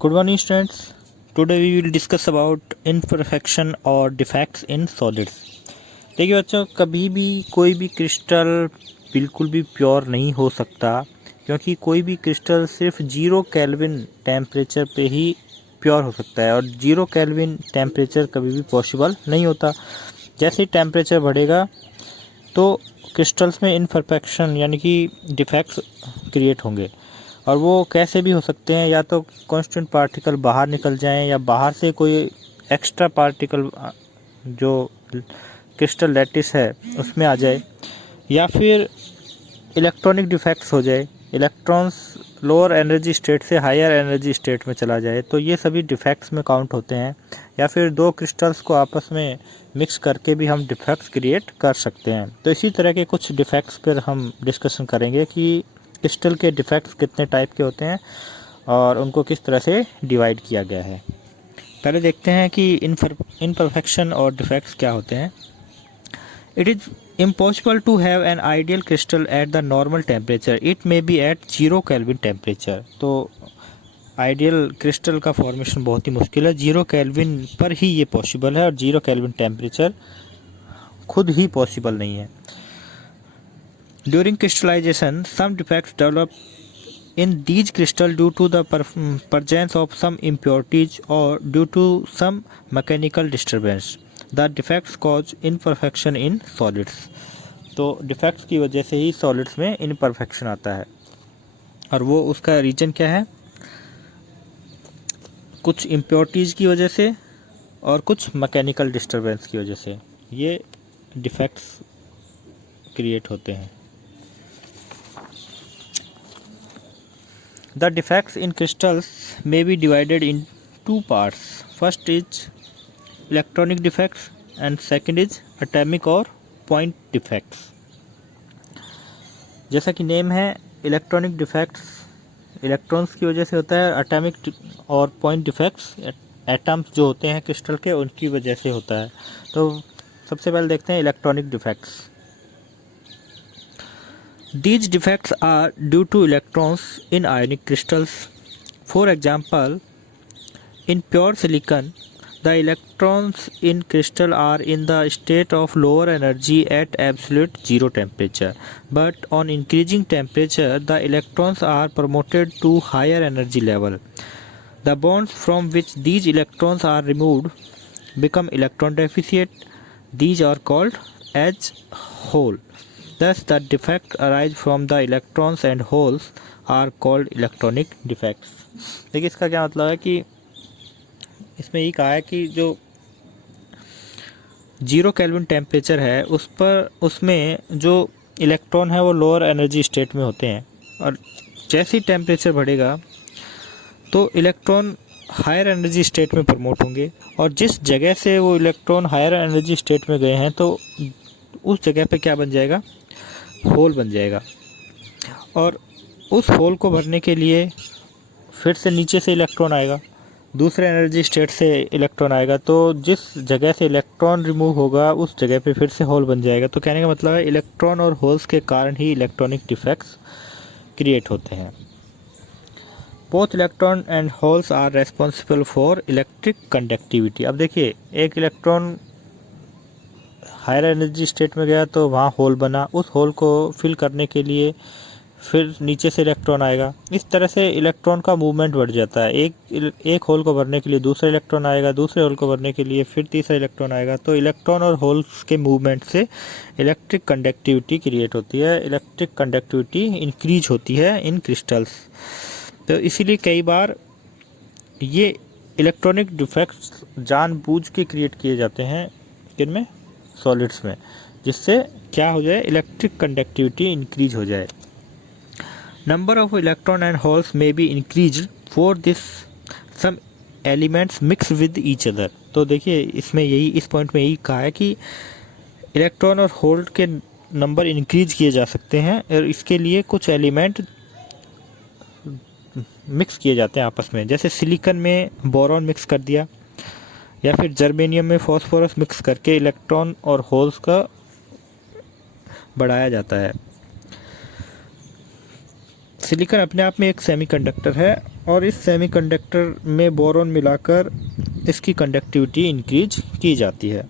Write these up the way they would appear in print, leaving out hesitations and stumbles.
Good morning, students. Today we will discuss about imperfection और defects in solids. देखिए बच्चों, कभी भी कोई भी क्रिस्टल बिल्कुल भी प्योर नहीं हो सकता, क्योंकि कोई भी क्रिस्टल सिर्फ 0 केल्विन टेम्परेचर पे ही प्योर हो सकता है और 0 केल्विन टेम्परेचर कभी भी पॉसिबल नहीं होता। जैसे ही टेम्परेचर बढ़ेगा तो क्रिस्टल्स में इम्परफेक्शन यानी कि डिफेक्ट्स क्रिएट होंगे, और वो कैसे भी हो सकते हैं। या तो कांस्टेंट पार्टिकल बाहर निकल जाएं, या बाहर से कोई एक्स्ट्रा पार्टिकल जो क्रिस्टल लैटिस है उसमें आ जाए, या फिर इलेक्ट्रॉनिक डिफेक्ट्स हो जाए, इलेक्ट्रॉन्स लोअर एनर्जी स्टेट से हायर एनर्जी स्टेट में चला जाए, तो ये सभी डिफेक्ट्स में काउंट होते हैं। या फिर दो क्रिस्टल्स को आपस में मिक्स करके भी हम डिफेक्ट्स क्रिएट कर सकते हैं। तो इसी तरह के कुछ डिफेक्ट्स पर हम डिस्कशन करेंगे कि क्रिस्टल के डिफेक्ट्स कितने टाइप के होते हैं और उनको किस तरह से डिवाइड किया गया है। पहले देखते हैं कि इम्परफेक्शन और डिफेक्ट्स क्या होते हैं। It is impossible to have an ideal crystal at the normal temperature. It may be at 0 Kelvin temperature. तो आइडियल क्रिस्टल का फॉर्मेशन बहुत ही मुश्किल है, 0 केल्विन पर ही ये पॉसिबल है, और 0 केल्विन टेम्परेचर खुद ही पॉसिबल नहीं है। During crystallization, some defects develop in these crystals due to the presence of some impurities or due to some mechanical disturbance. The defects cause imperfection in solids. तो defects की वजह से ही solids में imperfection आता है, और वो उसका रीजन क्या है? कुछ इम्प्योरिटीज़ की वजह से और कुछ मैकेनिकल डिस्टरबेंस की वजह से ये डिफेक्ट्स क्रिएट होते हैं। The defects in crystals may be divided in two parts. First is electronic defects and second is atomic और point defects. जैसा कि नेम है, इलेक्ट्रॉनिक डिफेक्ट्स इलेक्ट्रॉन्स की वजह से होता है, एटॉमिक और पॉइंट डिफेक्ट्स एटम्स जो होते हैं क्रिस्टल के उनकी वजह से होता है। तो सबसे पहले देखते हैं electronic defects. These defects are due to electrons in ionic crystals. For example, in pure silicon, the electrons in crystal are in the state of lower energy at absolute zero temperature. But on increasing temperature, the electrons are promoted to higher energy level. The bonds from which these electrons are removed become electron deficient. These are called as hole. Thus, the defects arise from the electrons and holes are called electronic defects. देखिए इसका क्या मतलब है कि इसमें यही कहा है कि जो 0 केल्विन टेम्परेचर है उसमें जो इलेक्ट्रॉन है वो लोअर एनर्जी स्टेट में होते हैं, और जैसे ही टेम्परेचर बढ़ेगा तो इलेक्ट्रॉन हायर एनर्जी स्टेट में प्रमोट होंगे, और जिस जगह से वो इलेक्ट्रॉन हायर एनर्जी स्टेट में गए हैं तो उस जगह पे क्या बन जाएगा? होल बन जाएगा। और उस होल को भरने के लिए फिर से नीचे से इलेक्ट्रॉन आएगा, दूसरे एनर्जी स्टेट से इलेक्ट्रॉन आएगा, तो जिस जगह से इलेक्ट्रॉन रिमूव होगा उस जगह पे फिर से होल बन जाएगा। तो कहने का मतलब है इलेक्ट्रॉन और होल्स के कारण ही इलेक्ट्रॉनिक डिफेक्ट्स क्रिएट होते हैं। Both electron and holes are responsible for electric conductivity. अब देखिए, एक इलेक्ट्रॉन हायर एनर्जी स्टेट में गया तो वहाँ होल बना, उस होल को फिल करने के लिए फिर नीचे से इलेक्ट्रॉन आएगा। इस तरह से इलेक्ट्रॉन का मूवमेंट बढ़ जाता है। एक होल को भरने के लिए दूसरा इलेक्ट्रॉन आएगा, दूसरे होल को भरने के लिए फिर तीसरा इलेक्ट्रॉन आएगा। तो इलेक्ट्रॉन और होल्स के मूवमेंट से इलेक्ट्रिक कंडक्टिविटी क्रिएट होती है, इलेक्ट्रिक कंडक्टिविटी इंक्रीज होती है इन क्रिस्टल्स। तो इसीलिए कई बार ये इलेक्ट्रॉनिक डिफेक्ट्स जानबूझ के क्रिएट किए जाते हैं किनमें? सॉलिड्स में, जिससे क्या हो जाए? इलेक्ट्रिक कंडक्टिविटी इंक्रीज हो जाए। Number of electron and holes में बी increase for this some elements mix with each other. तो देखिए इसमें इस पॉइंट में यही कहा है कि इलेक्ट्रॉन और होल के नंबर इंक्रीज किए जा सकते हैं, और इसके लिए कुछ एलिमेंट मिक्स किए जाते हैं आपस में। जैसे सिलिकॉन में बोरॉन मिक्स कर दिया, या फिर जर्मेनियम में फॉस्फोरस मिक्स करके इलेक्ट्रॉन और होल्स का बढ़ाया जाता है। सिलिकॉन अपने आप में एक सेमीकंडक्टर है, और इस सेमीकंडक्टर में बोरॉन मिलाकर इसकी कंडक्टिविटी इंक्रीज की जाती है।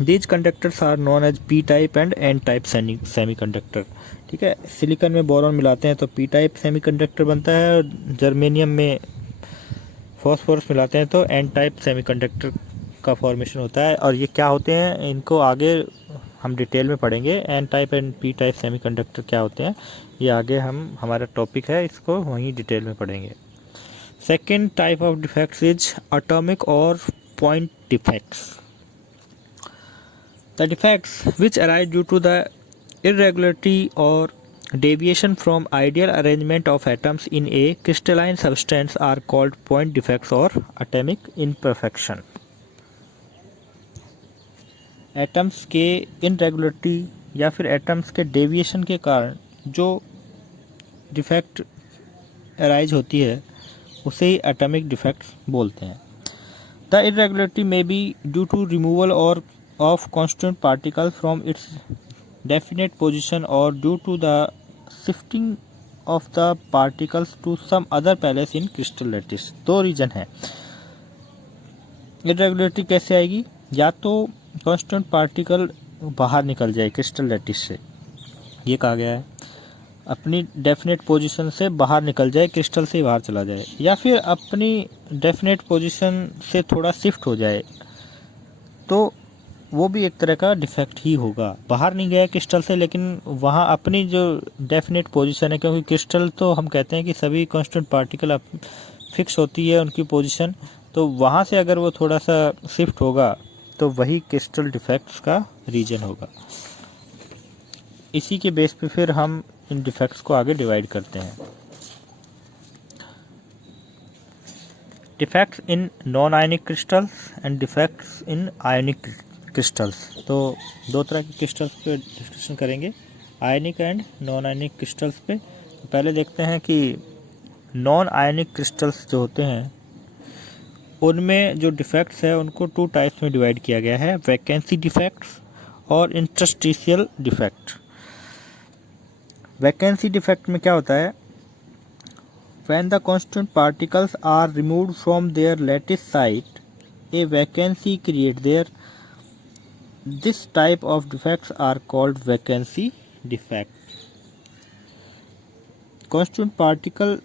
These conductors are known as P type and N type semiconductor. ठीक है, सिलिकॉन में बोरॉन मिलाते हैं तो पी टाइप सेमीकंडक्टर बनता है, और जर्मेनियम में फॉस्फोरस मिलाते हैं तो एन टाइप सेमीकंडक्टर का फॉर्मेशन होता है। और ये क्या होते हैं, इनको आगे हम डिटेल में पढ़ेंगे। N type and P type semiconductor क्या होते हैं, ये आगे हमारा टॉपिक है, इसको वहीं डिटेल में पढ़ेंगे। Second type of defects is atomic और point defects. The defects which arise due to the irregularity or deviation from ideal arrangement of atoms in a crystalline substance are called point defects or atomic imperfection. Atoms के इनरेगुलरिटी या फिर atoms के deviation के कारण जो defect arise होती है उसे ही एटॉमिक डिफेक्ट्स बोलते हैं। The irregularity may be due to removal और of constant particles from its definite position or due to the shifting of the particles to some other place in crystal lattice। दो reason है। Irregularity कैसे आएगी, या तो constant particle बाहर निकल जाए क्रिस्टल लैटिस से, ये कहा गया है, अपनी डेफिनेट पोजीशन से बाहर निकल जाए, क्रिस्टल से बाहर चला जाए, या फिर अपनी डेफिनेट पोजीशन से थोड़ा शिफ्ट हो जाए, तो वो भी एक तरह का डिफेक्ट ही होगा। बाहर नहीं गया क्रिस्टल से, लेकिन वहाँ अपनी जो डेफिनेट पोजीशन है, क्योंकि क्रिस्टल तो हम कहते हैं कि सभी कांस्टेंट पार्टिकल फिक्स होती है उनकी पोजीशन, तो वहाँ से अगर वो थोड़ा सा शिफ्ट होगा तो वही क्रिस्टल डिफेक्ट्स का रीजन होगा। इसी के बेस पे फिर हम इन डिफेक्ट्स को आगे डिवाइड करते हैं। Defects in non ionic crystals and defects in ionic crystals. तो दो तरह के क्रिस्टल्स पे डिस्कशन करेंगे, आयनिक एंड नॉन आयनिक क्रिस्टल्स पे। तो पहले देखते हैं कि नॉन आयनिक क्रिस्टल्स जो होते हैं उनमें जो डिफेक्ट्स है उनको टू टाइप्स में डिवाइड किया गया है, वैकेंसी डिफेक्ट्स और इंटरस्टिशियल डिफेक्ट। वैकेंसी डिफेक्ट में क्या होता है, when the constant particles are removed from their lattice site a vacancy create there. This type of defects are called vacancy defect। Constant particle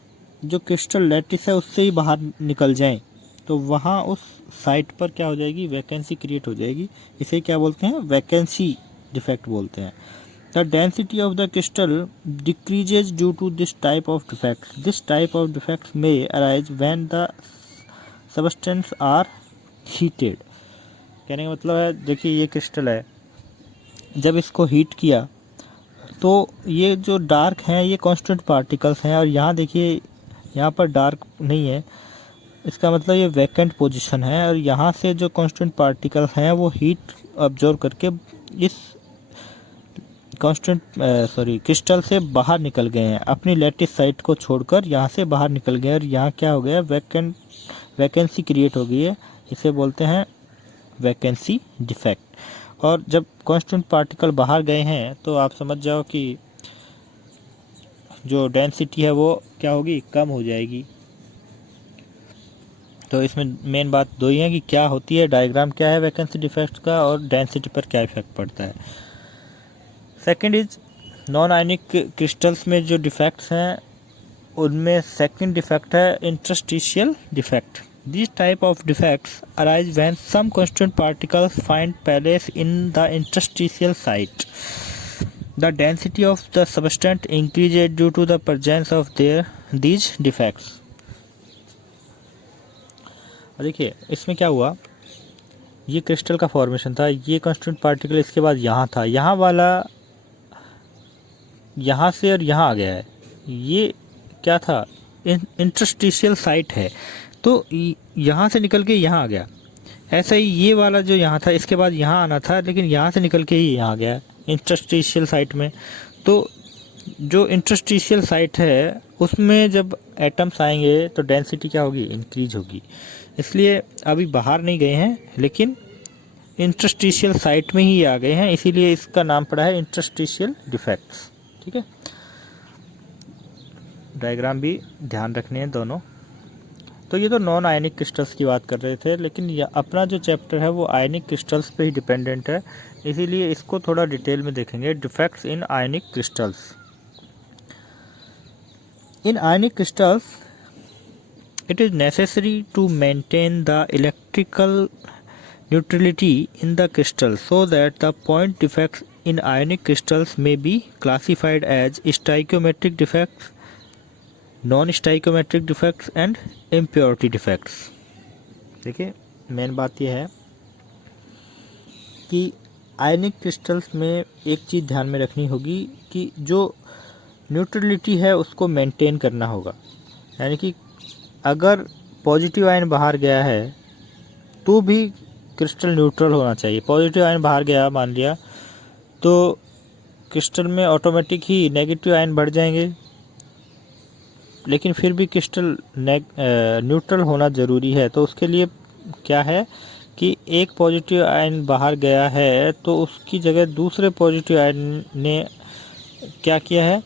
जो crystal lattice है उससे ही बाहर निकल जाएं तो वहाँ उस साइट पर क्या हो जाएगी, वैकेंसी क्रिएट हो जाएगी। इसे क्या बोलते हैं, वैकेंसी डिफेक्ट बोलते हैं। The density of the crystal decreases due to this type of defect. This type of defects may arise when the substance are heated. कहने का मतलब है, देखिए ये क्रिस्टल है, जब इसको हीट किया तो ये जो डार्क हैं ये कांस्टेंट पार्टिकल्स हैं, और यहाँ देखिए यहाँ पर डार्क नहीं है, इसका मतलब ये वैकेंट पोजीशन है, और यहाँ से जो कांस्टेंट पार्टिकल्स हैं वो हीट ऑब्जर्व करके इस क्रिस्टल से बाहर निकल गए हैं, अपनी लैटिस साइट को छोड़कर यहाँ से बाहर निकल गए, और यहाँ क्या हो गया, वैकेंसी क्रिएट हो गई है। इसे बोलते हैं वैकेंसी डिफेक्ट। और जब कांस्टेंट पार्टिकल बाहर गए हैं तो आप समझ जाओ कि जो डेंसिटी है वो क्या होगी, कम हो जाएगी। तो इसमें मेन बात दो ही है कि क्या होती है, डायग्राम क्या है वैकेंसी डिफेक्ट का, और डेंसिटी पर क्या इफेक्ट पड़ता है। Second is non ionic crystals में जो डिफेक्ट्स हैं उनमें सेकंड डिफेक्ट है interstitial defect. These type of defects arise when some constant particles find place in the interstitial site. The density of the substance increases due to the presence of these defects. और देखिए इसमें क्या हुआ, ये crystal का formation था, ये constant particle इसके बाद यहाँ था, यहाँ वाला यहाँ से और यहाँ आ गया है, ये क्या था, इंटरस्टिशियल साइट है, तो यहाँ से निकल के यहाँ आ गया। ऐसा ही ये वाला जो यहाँ था इसके बाद यहाँ आना था, लेकिन यहाँ से निकल के ही यहाँ आ गया इंटरस्टिशियल साइट में। तो जो इंटरस्टिशियल साइट है उसमें जब एटम्स आएंगे तो डेंसिटी क्या होगी, इंक्रीज होगी। इसलिए अभी बाहर नहीं गए हैं लेकिन इंटरस्टिशियल साइट में ही आ गए हैं, इसीलिए इसका नाम पड़ा है इंटरस्टिशियल डिफेक्ट्स। ठीक है, डायग्राम भी ध्यान रखने हैं दोनों। तो ये तो नॉन आयनिक क्रिस्टल्स की बात कर रहे थे, लेकिन अपना जो चैप्टर है वो आयनिक क्रिस्टल्स पे ही डिपेंडेंट है, इसीलिए इसको थोड़ा डिटेल में देखेंगे। Defects in ionic crystals. In ionic crystals it is necessary to maintain the electrical neutrality in the crystal so that the point defects in ionic crystals may be classified as stoichiometric defects, non-stoichiometric defects and impurity defects। देखिए main बात यह है कि आयनिक crystals में एक चीज़ ध्यान में रखनी होगी कि जो न्यूट्रलिटी है उसको मेंटेन करना होगा, यानी कि अगर पॉजिटिव आयन बाहर गया है तो भी क्रिस्टल न्यूट्रल होना चाहिए। पॉजिटिव आयन बाहर गया मान लिया तो क्रिस्टल में ऑटोमेटिक ही नेगेटिव आयन बढ़ जाएंगे, लेकिन फिर भी क्रिस्टल न्यूट्रल होना ज़रूरी है। तो उसके लिए क्या है कि एक पॉजिटिव आयन बाहर गया है तो उसकी जगह दूसरे पॉजिटिव आयन ने क्या किया है,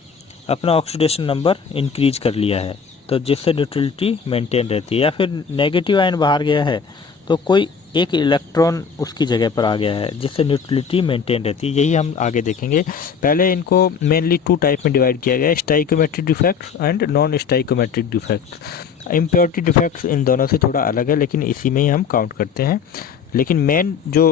अपना ऑक्सीडेशन नंबर इंक्रीज कर लिया है, तो जिससे न्यूट्रलिटी मेंटेन रहती है। या फिर नेगेटिव आयन बाहर गया है तो कोई एक इलेक्ट्रॉन उसकी जगह पर आ गया है जिससे न्यूट्रलिटी मेंटेन रहती है। यही हम आगे देखेंगे। पहले इनको मेनली 2 टाइप में डिवाइड किया गया है, stoichiometric defects and non stoichiometric defects. Impurity defects in दोनों से थोड़ा अलग है, लेकिन इसी में ही हम काउंट करते हैं। लेकिन मेन जो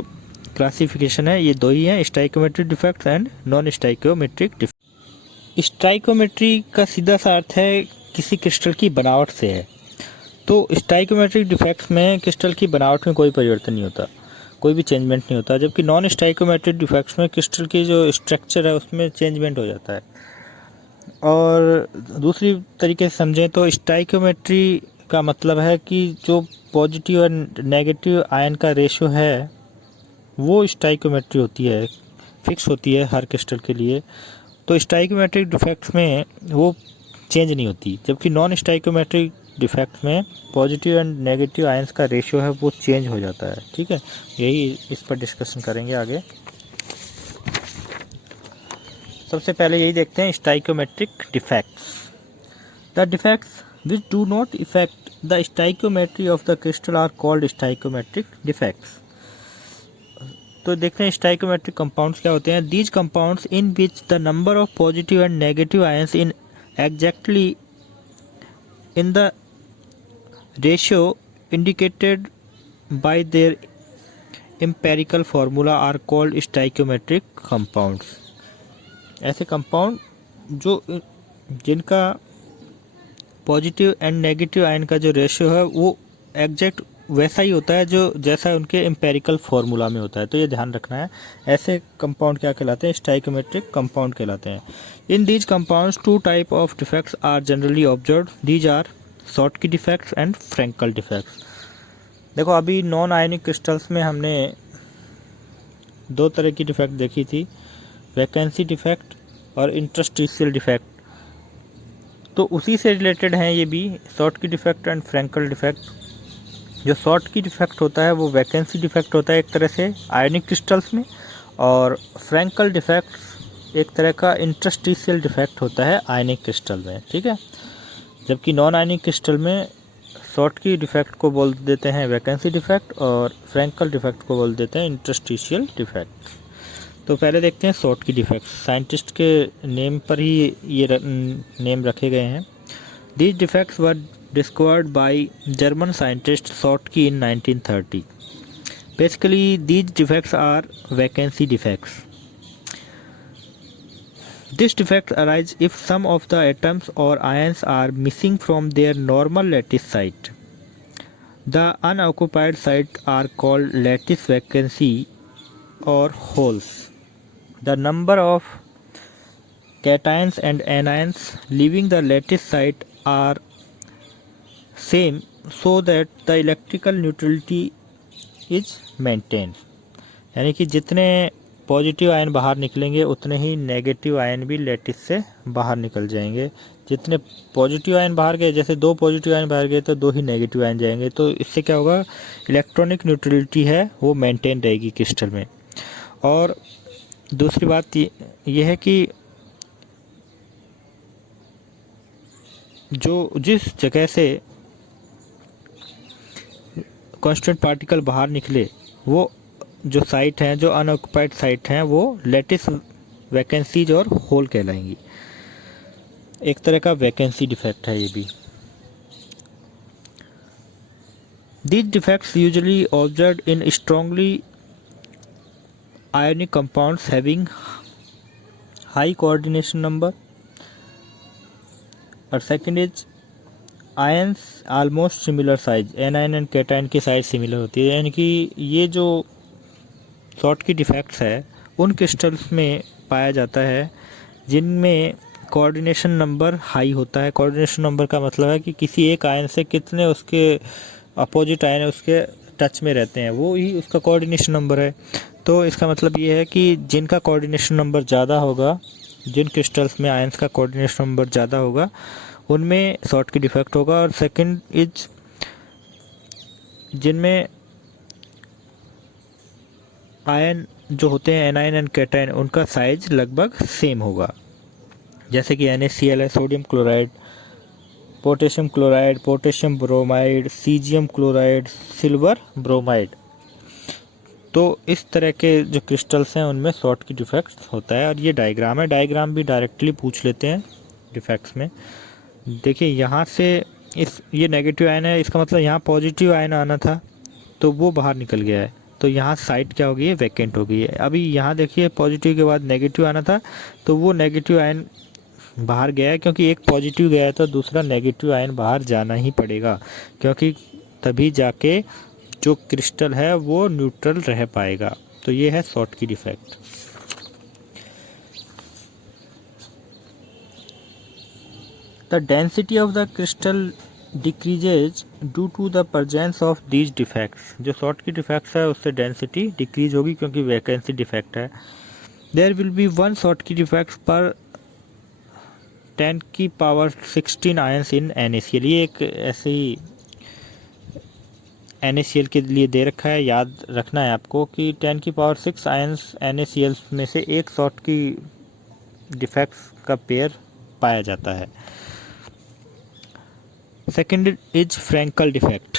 क्लासिफिकेशन है ये 2 ही हैं, stoichiometric defects and non stoichiometric defects. Stoichiometry का सीधा सा अर्थ है किसी क्रिस्टल की बनावट से है। तो स्टाइकोमेट्रिक डिफेक्ट्स में क्रिस्टल की बनावट में कोई परिवर्तन नहीं होता, कोई भी चेंजमेंट नहीं होता, जबकि नॉन स्टाइकोमेट्रिक डिफेक्ट्स में क्रिस्टल की जो स्ट्रक्चर है उसमें चेंजमेंट हो जाता है। और दूसरी तरीके से समझें तो स्टाइकोमेट्री का मतलब है कि जो पॉजिटिव और नेगेटिव आयन का रेशियो है वो स्टाइकोमेट्री होती है, फिक्स होती है हर क्रिस्टल के लिए। तो स्टाइकोमेट्रिक डिफेक्ट्स में वो चेंज नहीं होती, जबकि नॉन स्टाइकोमेट्रिक डिफेक्ट में पॉजिटिव एंड नेगेटिव आयंस का रेशियो है वो चेंज हो जाता है। ठीक है, यही इस पर डिस्कशन करेंगे आगे। सबसे पहले यही देखते हैं stoichiometric defects. The defects which do not effect the stoichiometry of the crystal are called stoichiometric defects. तो देखते हैं स्टाइकोमेट्रिक कंपाउंड्स क्या होते हैं। These compounds in which the number of positive and negative ions in exactly in the ratio indicated by their empirical formula are called stoichiometric compounds। ऐसे compound जो जिनका positive and negative ion का जो ratio है वो exact वैसा ही होता है जो जैसा उनके एम्पेरिकल फार्मूला में होता है, तो ये ध्यान रखना है। ऐसे कंपाउंड क्या कहलाते हैं, स्टाइकोमेट्रिक कंपाउंड कहलाते हैं। In these compounds 2 type of defects are generally observed, these are Schottky defects and Frenkel defects. देखो अभी नॉन आयनिक क्रिस्टल्स में हमने 2 तरह की डिफेक्ट देखी थी, वैकेंसी डिफेक्ट और इंटरस्टिशियल डिफेक्ट। तो उसी से रिलेटेड हैं ये भी, Schottky defect and Frenkel defect. जो शॉर्ट की डिफेक्ट होता है वो वैकेंसी डिफेक्ट होता है एक तरह से आयनिक क्रिस्टल्स में, और फ्रैंकल डिफेक्ट एक तरह का इंटरस्टिशियल डिफेक्ट होता है आयनिक क्रिस्टल में। ठीक है, जबकि नॉन आयनिक क्रिस्टल में शॉर्ट की डिफेक्ट को बोल देते हैं वैकेंसी डिफेक्ट और फ्रैंकल डिफेक्ट को बोल देते हैं इंटरस्टिशियल डिफेक्ट। तो पहले देखते हैं शॉर्ट की डिफेक्ट। साइंटिस्ट के नेम पर ही ये नेम रखे गए हैं। These defects were discovered by German scientist Schottky in 1930. Basically, these defects are vacancy defects. This defect arises if some of the atoms or ions are missing from their normal lattice site. The unoccupied sites are called lattice vacancy or holes. The number of cations and anions leaving the lattice site are same so that the electrical neutrality is maintained। यानी कि जितने positive ion बाहर निकलेंगे उतने ही negative ion भी lattice से बाहर निकल जाएंगे। जितने पॉजिटिव आयन बाहर गए, जैसे 2 पॉजिटिव आयन बाहर गए तो 2 ही नेगेटिव आयन जाएंगे, तो इससे क्या होगा, इलेक्ट्रॉनिक न्यूट्रलिटी है वो मेंटेन रहेगी क्रिस्टल में। और दूसरी बात ये है कि जो जिस जगह से कांस्टेंट पार्टिकल बाहर निकले, वो जो साइट हैं, जो अनऑक्युपाइड साइट हैं, वो लेटिस वैकेंसीज और होल कहलाएंगी। एक तरह का वैकेंसी डिफेक्ट है ये भी। These defects usually observed in strongly ionic compounds having high coordination number, और second is ions almost similar size, anion and cation की साइज सिमिलर होती है। यानी कि ये जो शॉर्ट की डिफेक्ट्स है उन क्रिस्टल्स में पाया जाता है जिनमें कोऑर्डिनेशन नंबर हाई होता है। कोऑर्डिनेशन नंबर का मतलब है कि किसी एक आयन से कितने उसके अपोजिट आयन उसके टच में रहते हैं, वो ही उसका कोऑर्डिनेशन नंबर है। तो इसका मतलब ये है कि जिनका कोऑर्डिनेशन नंबर ज़्यादा होगा, जिन क्रिस्टल्स में आयंस का कोऑर्डिनेशन नंबर ज़्यादा होगा, उनमें शॉर्ट की डिफेक्ट होगा। और सेकंड इज जिनमें आयन जो होते हैं एनायन एंड कैटायन, उनका साइज लगभग सेम होगा। जैसे कि NaCl है, sodium chloride, potassium chloride, potassium bromide, caesium chloride, silver bromide. तो इस तरह के जो क्रिस्टल्स हैं उनमें शॉर्ट की डिफेक्ट्स होता है। और ये डायग्राम है, डायग्राम भी डायरेक्टली पूछ लेते हैं डिफेक्ट्स में। देखिए यहाँ से ये नेगेटिव आयन है, इसका मतलब यहाँ पॉजिटिव आयन आना था तो वो बाहर निकल गया है, तो यहाँ साइट क्या हो गई है, वैकेंट हो गई है। अभी यहाँ देखिए पॉजिटिव के बाद नेगेटिव आना था तो वो नेगेटिव आयन बाहर गया है, क्योंकि एक पॉजिटिव गया है तो दूसरा नेगेटिव आयन बाहर जाना ही पड़ेगा, क्योंकि तभी जाके जो क्रिस्टल है वो न्यूट्रल रह पाएगा। तो ये है Schottky defect. The density of the crystal decreases due to the presence of these defects. जो शॉर्ट की डिफेक्ट्स है उससे डेंसिटी डिक्रीज होगी क्योंकि वैकेंसी डिफेक्ट है। There will be one Schottky defects पर 10⁻16 आयंस इन NaCl। ये एक ऐसे ही NaCl के लिए दे रखा है, याद रखना है आपको कि 10⁻6 आयंस NaCl में से एक शॉर्ट की डिफेक्ट्स का पेयर पाया जाता है। Second is Frenkel defect.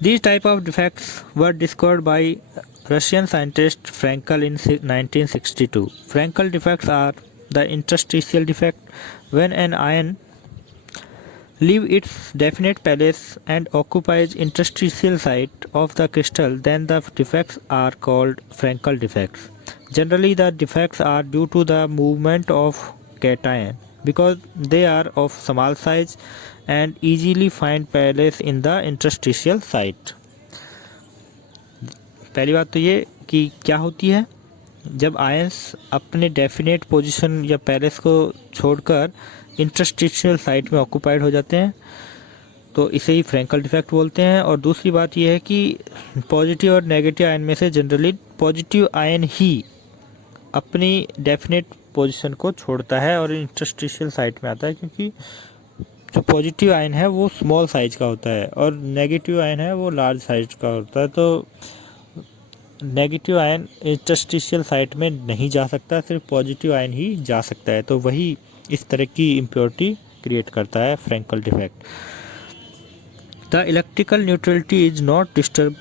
These type of defects were discovered by Russian scientist Frankel in 1962. Frankel defects are the interstitial defect when an ion leave its definite place and occupies interstitial site of the crystal, then the defects are called Frankel defects. Generally, the defects are due to the movement of cation because they are of small size and easily find place in the interstitial site. पहली बात तो ये कि क्या होती है, जब ions अपने डेफिनेट पोजीशन या पैलेस को छोड़कर इंटरस्टिशियल साइट में ऑक्यूपाइड हो जाते हैं तो इसे ही फ्रैंकल डिफेक्ट बोलते हैं। और दूसरी बात यह है कि पॉजिटिव और नेगेटिव आयन में से जनरली पॉजिटिव आयन ही अपनी डेफिनेट पोजीशन को छोड़ता है और इंटरस्टिशियल साइट में आता है, क्योंकि जो पॉजिटिव आयन है वो स्मॉल साइज का होता है और नेगेटिव आयन है वो लार्ज साइज का होता है। तो नेगेटिव आयन इंटरस्टिशियल साइट में नहीं जा सकता, सिर्फ पॉजिटिव आयन ही जा सकता है। तो वही इस तरह की इम्प्योरिटी क्रिएट करता है Frenkel defect. The electrical neutrality is not disturb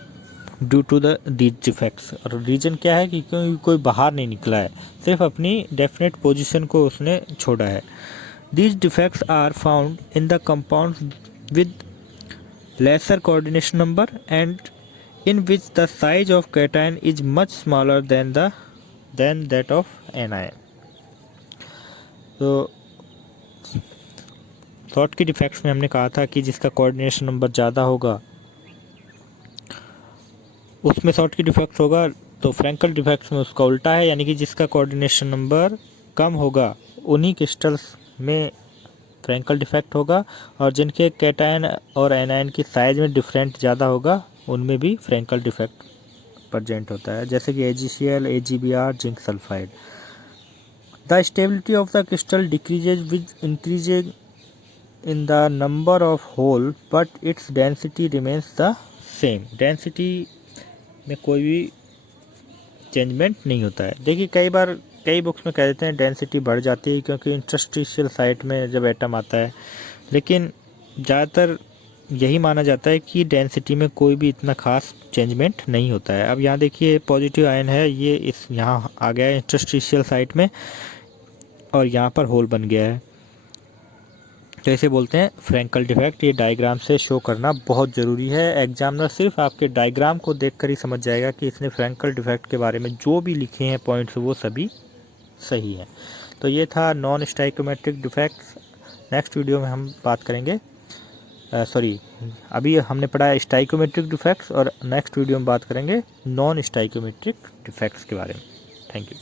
due to the these defects. और रीज़न क्या है कि क्योंकि कोई बाहर नहीं निकला है, सिर्फ अपनी डेफिनेट पोजीशन को उसने छोड़ा है। These defects are found in the compounds with lesser coordination number and in which the size of cation is much smaller than that of anion. तो शॉर्ट की डिफेक्ट्स में हमने कहा था कि जिसका कोऑर्डिनेशन नंबर ज़्यादा होगा उसमें शॉर्ट की डिफेक्ट्स होगा, तो फ्रैंकल डिफेक्ट्स में उसका उल्टा है, यानी कि जिसका कोऑर्डिनेशन नंबर कम होगा उन्हीं क्रिस्टल्स में फ्रैंकल डिफेक्ट होगा, और जिनके कैटायन और एनायन की साइज में डिफरेंट ज़्यादा होगा उनमें भी फ्रैंकल डिफेक्ट प्रेजेंट होता है, जैसे कि AgCl, AgBr, zinc sulphide. The stability of the crystal decreases with increasing in the number of hole but its density remains the same. Density में कोई भी चेंजमेंट नहीं होता है। देखिए कई बुक्स में कह देते हैं डेंसिटी बढ़ जाती है क्योंकि इंटरस्टिशियल साइट में जब एटम आता है, लेकिन ज़्यादातर यही माना जाता है कि डेंसिटी में कोई भी इतना खास चेंजमेंट नहीं होता है। अब यहाँ देखिए पॉजिटिव आयन है, ये इस यहाँ आ गया है इंटरस्टिशियल साइट में और यहाँ पर होल बन गया है, तो इसे बोलते हैं फ्रैंकल डिफेक्ट। ये डायग्राम से शो करना बहुत ज़रूरी है। एग्जामिनर सिर्फ आपके डायग्राम को देखकर ही समझ जाएगा कि इसने फ्रैंकल डिफेक्ट के बारे में जो भी लिखे हैं पॉइंट्स वो सभी सही है। तो ये था non stoichiometric defects. Next video में हम बात करेंगे, अभी हमने पढ़ा स्टाइकोमेट्रिक डिफेक्ट्स और नेक्स्ट वीडियो में बात करेंगे नॉन स्टाइकोमेट्रिक डिफेक्ट्स के बारे में। Thank you.